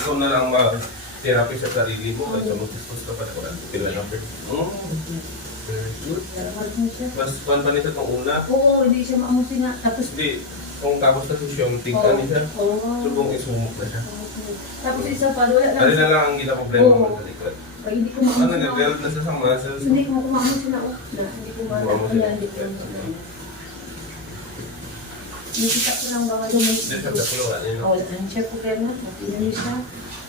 ikaw na lang mag-therapy sa sarili mo. Kasi mag-dispose ka pa na kung pinanapin. Mas fun pa nito itong una. Oo, hindi siya maamusin na. Tapos, Hindi, kung tapos na siya, tingka niya. Subong isumok na siya. tapos isa pa, wala Ano lang. na lang ang gina problema mo sa likod. Ay, hindi ko Ano maamusin na. nag-develop na siya sa muscles. Hindi ko maamusin na. Hindi ko maamusin na. Hindi ko maamusin. Nakita ko lang baka Hindi siya kapuluhan. Oh, ang chef ko kaya na. Nakinan siya.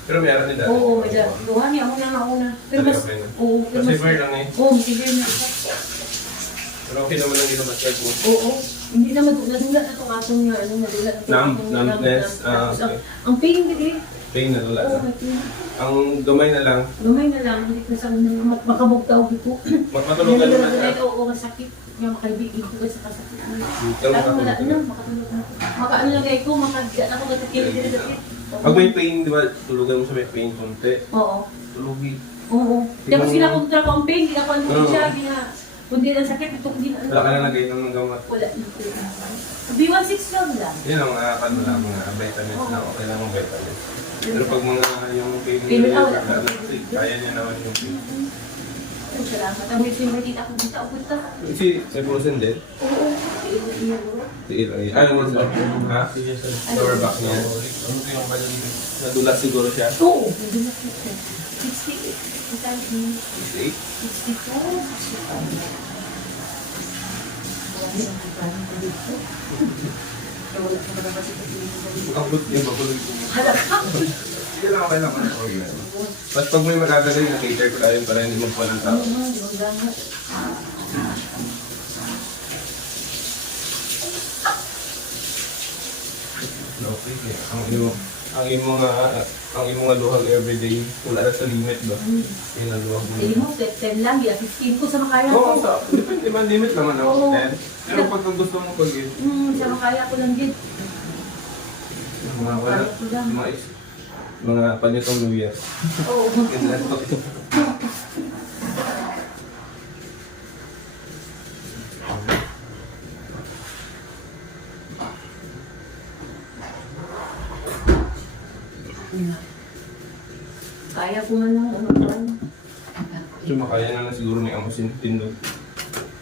Pero meron din dati. Oo, may dati. Luha niya ako na nauna. Pero mas, oo, pero Kasi mas, fair lang eh. oo, sige na siya. Pero okay naman ang ginamatag mo. Oo. Hindi na nadulat na itong atong niya. Nadulat na Numbness. Okay. Ang pain hindi. Pain na wala Oo, na. may pain. Ang gamay na lang, Lumay na lang. Hindi ko sa makabugtaw ko. matulugan naman siya. Oo, masakit. Nga makaibigin ko sa kasakit. Pero Pero wala makatulog na. ka. Makatulog na ako. Makaano lang kayo ko. Makagyan ako. Sakit. Pag may pain, di ba, tulugan mo sa may pain konti. Oo. Tulugi. Oo. Tapos Ibang- kinakontra ko ang pain. Ginakuan ko Oo. siya. Kundi lang sakit. Ito kundi na. Wala ka na lagay ng gamot. Wala. B16 lang lang. Yun ang ano lang, mga vitamins na okay lang ang vitamins. Pero pag mga yung pain Pain, nila, wala. kaya niya naman yung pain. Ay, salamat. Ang may sinunod ako dito. Ako dito. Si Frozen din? Oo. Si Ilan. Ay, ano sa ha? Lower back niya. Nadulas siguro siya. Oo. 68. 68? 64. Abot niya ba? Halakak. Sige lang, okay lang. Tapos pag may magagaling, na-cater ko tayo para hindi magpa ng tao. Okay, ang imong nga luhag everyday, wala na sa limit ba? Yung luhag mo. Hindi mo, 10 lang. 15 ko sa makaya Oo, ko. depende man limit naman ako. Oo. 10. Pero pag gusto mo pag-give, Sa makaya ko lang din. mga wala, mga panyotong New Year. Oo. Ganda to. Kaya ko man lang ano. Sumakaya na lang siguro may amosin tindog.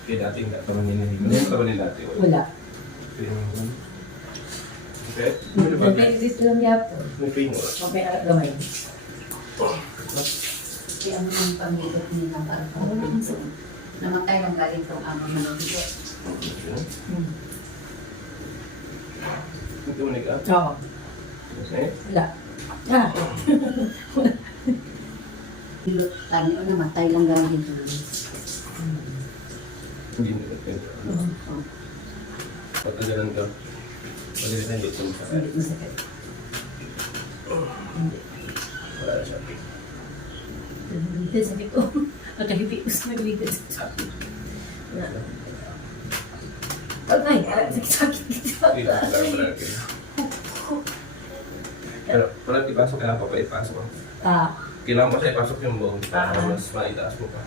Kaya dati hindi naman nila. Ano yung ni dati? Wala. Okay. Ano ba? Pero dito lang yap. May pain mo. Okay, gamay. Kaya mo yung pamilya nila para namatay lang galing itong amo na nabigay. Ito mo ka? Oo. Okay. Wala. Ah. Tani o namatay lang galing ito. Hindi nila pwede. Pag ganun ka, pwede na hindi mo sa kaya. Hindi masakit. Wala na siya. Nagbibitin sa ko. Nakahipit ko sa nagbibitin sa akin. Ay, sakit-sakit dito. Hindi na wala kayo. Pero wala ipasok, kailangan pa ipasok. Ah, Kailangan pa siya ipasok yung bone para mas maitaas mo pa.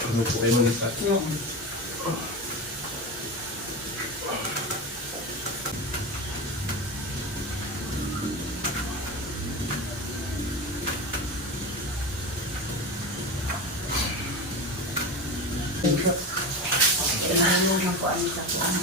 Ano po kayo mag-start? yung Kailangan mo po ano sa kuwan.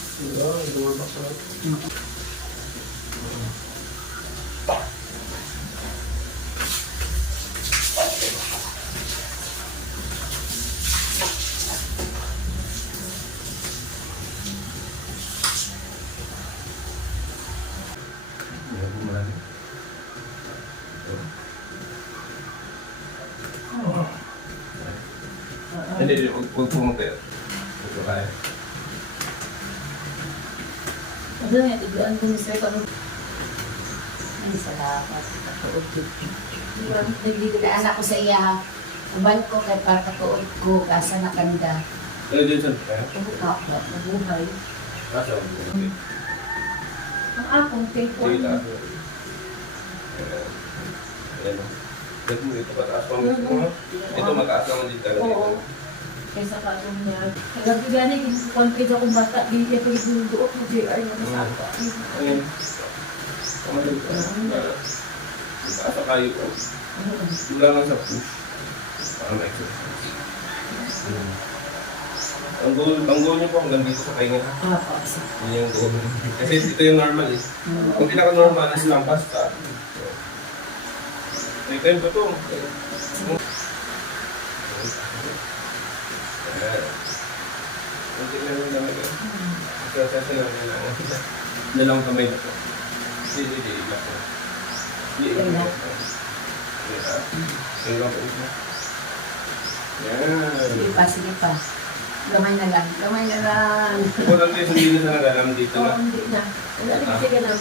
Hindi, huwag pumunta yun. Ito kaya. ano nga, tiguan ko ni Sir kung ano. Ay, salamat. Katuod ko. Nagligaan ako sa iya ha. Ubal ko kay para katuod ko. Kasa na kanda. Ano din sa kaya? Nabuhay. Nasa ako. Ang akong take Sige, one. taas mo. Ayan o. Dito mo dito pataas pa mo. Ito mataas naman dito talaga. Oo. Kaysa ka itong niya. Lagi gani, confident akong bata. Di niya pag ibuduot mo, JR mo sa ako. Ayun. Kamadali ka. Ipasa kayo ko. Wala lang sa push. Para ma-exercise. Ang goal niyo po hanggang dito sa kainga. Yun yung goal. Kasi ito yung normal eh. Kung pinaka-normal is lang basta. May time pa to. Kunti na rin naman yun. Exercise lang kailangan. Dalawang kamay na to. Hindi, ilak ko. Ilak ko. Ilak ko. Yan. Sige pa, sige pa. Gamay na lang, gamay na lang. Importante hindi na sa nagalam dito Oo, na. hindi na. Wala rin kasi ganun.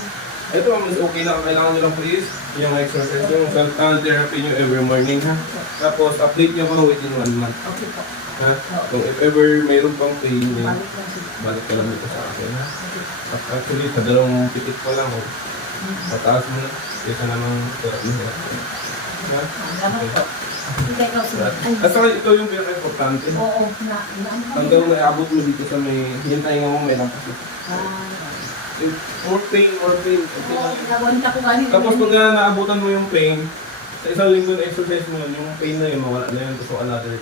Ito, mas okay na kailangan nyo lang po is yung exercise yung self-talent therapy nyo every morning ha. Tapos update nyo pa within 1 month. Okay po. Ha? Kung if ever mayroon pang pain din, Balik lang siya. balik ka lang dito sa akin ha. Okay. Actually, sa dalawang pitik pa lang, pataas mo na. Kesa namang therapy mo. Ha? Salamat po. Hindi ikaw sila. At saka ito yung pinaka-importante. Oo, Hanggang may abot mo dito sa may, yung tainga mo may lampas. Yung more pain, more pain. Oo, nabanta ko ganito. Tapos pag naabutan mo yung pain, sa isang linggo na exercise mo, yung pain na yun, mawala na yun. So another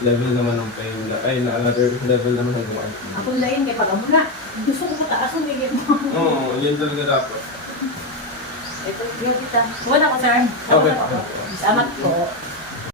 level naman ng pain. Ay, na another level naman ng kumain. Ako lain kay pag muna. Gusto ko pataas ang bigyan mo. Oo, yun talaga dapat. Ito, yung kita. Wala ko, sir. Okay. Salamat po.